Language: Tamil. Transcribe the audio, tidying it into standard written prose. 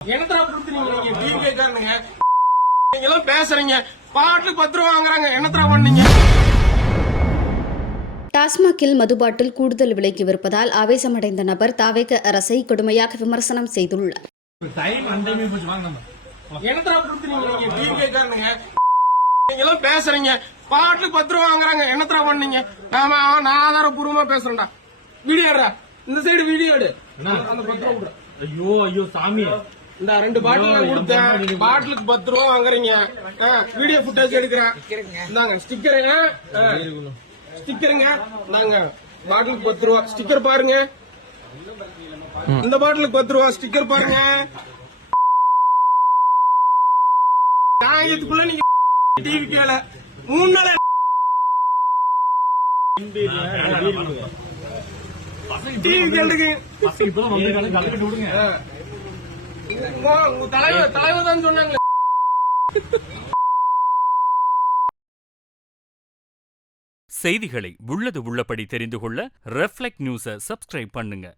என்னத்தரா கொடுத்துறீங்க நீங்க டிவிகே காரனுங்க? நீங்க எல்லாம் பேசுறீங்க, பாட்டுக்கு 10 ரூபா வாங்குறாங்க, என்னத்தரா பண்ணீங்க? டாஸ்மாகில் மது பாட்டில் கூடுதல் விலைக்கு விற்பதால் ஆவேசமடைந்த நபர் தாவேக அரசை கடுமையாக விமர்சனம் செய்துள்ளார். என்னத்தரா கொடுத்துறீங்க நீங்க டிவிகே காரனுங்க? நீங்க எல்லாம் பேசுறீங்க, பாட்டுக்கு 10 ரூபா வாங்குறாங்க, என்னத்தரா பண்ணீங்க? நான் ஆதாரபூர்வமா பேசுறேன்டா. வீடியோ எடுறா, இந்த சைடு வீடியோ எடு. அந்த 10 ரூபா கொடு. ஐயோ ஐயோ சாமி, இந்த 2 பாட்டில் கொடுத்தேன், பாட்டிலுக்கு 10 ரூபா வாங்குறீங்க. வீடியோ ஃபுட்டேஜ் எடுக்கிறேன். இந்தாங்க ஸ்டிக்கருங்க, ஸ்டிக்கருங்க. இந்தாங்க பாட்டிலுக்கு 10 ரூபா ஸ்டிக்கர் பாருங்க. இந்த பாட்டிலுக்கு 10 ரூபா ஸ்டிக்கர் பாருங்க. இதுக்குள்ள நீங்க டிவி கேல 3 நாள் டிவி கேளுங்க. உங்க தலைவர் தான் சொன்னாங்க. செய்திகளை உள்ளது உள்ளபடி தெரிந்து கொள்ள ரெஃப்ளெக்ட் நியூஸை சப்ஸ்கிரைப் பண்ணுங்க.